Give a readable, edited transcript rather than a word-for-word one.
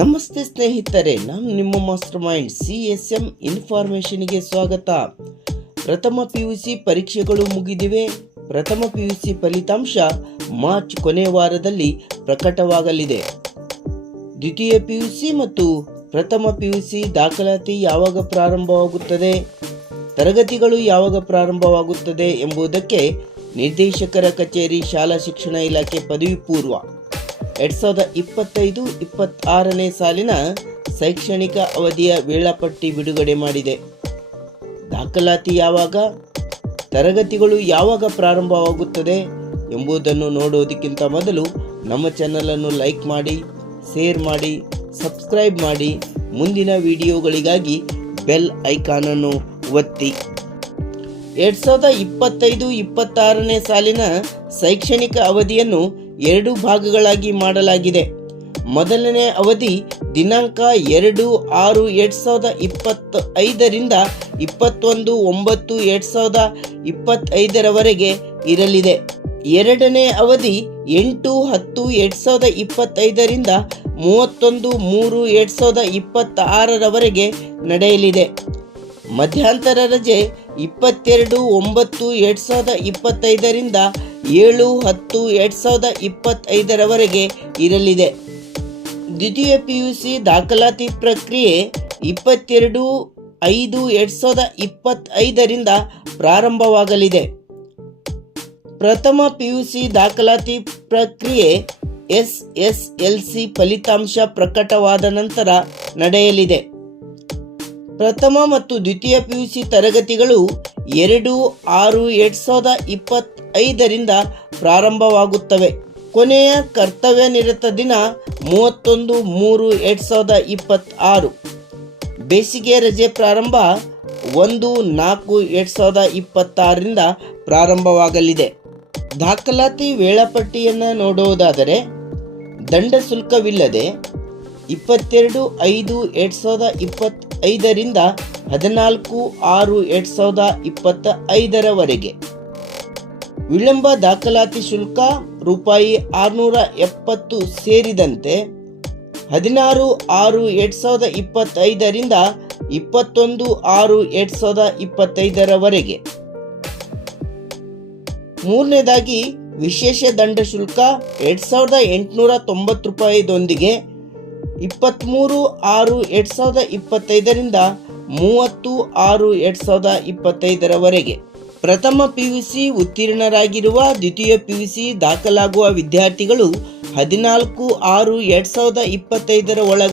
ನಮಸ್ತೆ ಸ್ನೇಹಿತರೆ, ನಾನು ನಿಮ್ಮ ಮಾಸ್ಟರ್ ಮೈಂಡ್ CSM ಇನ್ಫಾರ್ಮೇಷನ್ಗೆ ಸ್ವಾಗತ. ಪ್ರಥಮ PUC ಪರೀಕ್ಷೆಗಳು ಮುಗಿದಿವೆ. ಪ್ರಥಮ PUC ಫಲಿತಾಂಶ ಮಾರ್ಚ್ ಕೊನೆ ವಾರದಲ್ಲಿ ಪ್ರಕಟವಾಗಲಿದೆ. ದ್ವಿತೀಯ PUC ಮತ್ತು ಪ್ರಥಮ PUC ದಾಖಲಾತಿ ಯಾವಾಗ ಪ್ರಾರಂಭವಾಗುತ್ತದೆ, ತರಗತಿಗಳು ಯಾವಾಗ ಪ್ರಾರಂಭವಾಗುತ್ತದೆ ಎಂಬುದಕ್ಕೆ ನಿರ್ದೇಶಕರ ಕಚೇರಿ ಶಾಲಾ ಶಿಕ್ಷಣ ಇಲಾಖೆ ಪದವಿ ಪೂರ್ವ 2025-26ನೇ ಸಾಲಿನ ಶೈಕ್ಷಣಿಕ ಅವಧಿಯ ವೇಳಾಪಟ್ಟಿ ಬಿಡುಗಡೆ ಮಾಡಿದೆ. ದಾಖಲಾತಿ ಯಾವಾಗ, ತರಗತಿಗಳು ಯಾವಾಗ ಪ್ರಾರಂಭವಾಗುತ್ತದೆ ಎಂಬುದನ್ನು ನೋಡೋದಕ್ಕಿಂತ ಮೊದಲು ನಮ್ಮ ಚಾನಲನ್ನು ಲೈಕ್ ಮಾಡಿ, ಶೇರ್ ಮಾಡಿ, ಸಬ್ಸ್ಕ್ರೈಬ್ ಮಾಡಿ. ಮುಂದಿನ ವಿಡಿಯೋಗಳಿಗಾಗಿ ಬೆಲ್ ಐಕಾನನ್ನು ಒತ್ತಿ. 2025-26ನೇ ಸಾಲಿನ ಶೈಕ್ಷಣಿಕ ಅವಧಿಯನ್ನು 2 ಭಾಗಗಳಾಗಿ ಮಾಡಲಾಗಿದೆ. ಮೊದಲನೇ ಅವಧಿ ದಿನಾಂಕ 2/6/2025ರಿಂದ 21/9/2025ರವರೆಗೆ ಇರಲಿದೆ. ಎರಡನೇ ಅವಧಿ 8/10/2025ರಿಂದ 31/3/2026ರವರೆಗೆ ನಡೆಯಲಿದೆ. ಮಧ್ಯಂತರ ರಜೆ 22/9/2025ರಿಂದ 7/10/2025ರವರೆಗೆ ಇರಲಿದೆ. ದ್ವಿತೀಯ PUC ದಾಖಲಾತಿ ಪ್ರಕ್ರಿಯೆ 22/5/2025ರಿಂದ ಪ್ರಾರಂಭವಾಗಲಿದೆ. ಪ್ರಥಮ PUC ದಾಖಲಾತಿ ಪ್ರಕ್ರಿಯೆ SSLC ಫಲಿತಾಂಶ ಪ್ರಕಟವಾದ ನಂತರ ನಡೆಯಲಿದೆ. ಪ್ರಥಮ ಮತ್ತು ದ್ವಿತೀಯ PUC ತರಗತಿಗಳು 2/6/2025ರಿಂದ ಪ್ರಾರಂಭವಾಗುತ್ತವೆ. ಕೊನೆಯ ಕರ್ತವ್ಯ ನಿರತ ದಿನ 31/3/2026. ಬೇಸಿಗೆ ರಜೆ ಪ್ರಾರಂಭ 1/4/2026ರಿಂದ ಪ್ರಾರಂಭವಾಗಲಿದೆ. ದಾಖಲಾತಿ ವೇಳಾಪಟ್ಟಿಯನ್ನು ನೋಡುವುದಾದರೆ, ದಂಡ ಶುಲ್ಕವಿಲ್ಲದೆ 22/5/2025ರಿಂದ 14/6/2025ರವರೆಗೆ. ವಿಳಂಬ ದಾಖಲಾತಿ ಶುಲ್ಕ ₹670 ಸೇರಿದಂತೆ 16/6/2025ರಿಂದ 21/6/2025ರವರೆಗೆ. ಮೂರನೇದಾಗಿ ವಿಶೇಷ ದಂಡ ಶುಲ್ಕ ₹2,890ದೊಂದಿಗೆ 23/6/2025ರಿಂದ 30/6/2025ರವರೆಗೆ. ಪ್ರಥಮ PUC ಉತ್ತೀರ್ಣರಾಗಿರುವ ದ್ವಿತೀಯ PUC ದಾಖಲಾಗುವ ವಿದ್ಯಾರ್ಥಿಗಳು 14/6/2025 ಒಳಗೆ